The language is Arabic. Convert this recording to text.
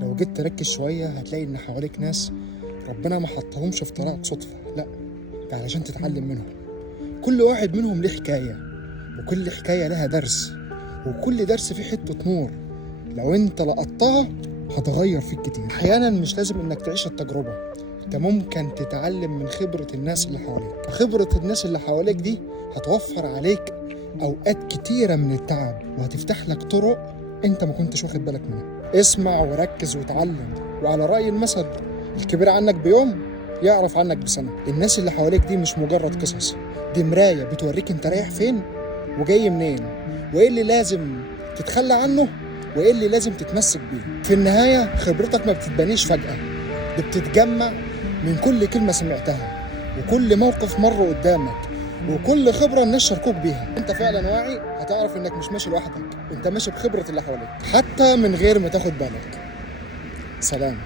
لو جيت تركز شوية هتلاقي إن حواليك ناس ربنا ما حطهمش في طريقك صدفة، لأ، ده علشان تتعلم منهم. كل واحد منهم ليه حكاية، وكل حكاية لها درس، وكل درس فيه حتة نور لو انت لقطتها هتغير فيك كتير. احيانا مش لازم انك تعيش التجربة، انت ممكن تتعلم من خبرة الناس اللي حواليك. خبرة الناس اللي حواليك دي هتوفر عليك اوقات كتيرة من التعب، وهتفتح لك طرق انت ما كنتش واخد بالك منها. اسمع وركز وتعلم، وعلى رأي المثل الكبير عنك بيوم يعرف عنك بسنة. الناس اللي حواليك دي مش مجرد قصص، دي مراية بتوريك انت رايح فين وجاي منين، وايه اللي لازم تتخلى عنه وايه اللي لازم تتمسك بيه. في النهاية خبرتك ما بتتبنيش فجأة، دي بتتجمع من كل كلمة سمعتها، وكل موقف مر قدامك، وكل خبرة الناس شاركوك بيها. انت فعلا واعي هتعرف انك مش ماشي لوحدك، انت ماشي بخبرة اللي حواليك حتى من غير ما تاخد بالك. سلام.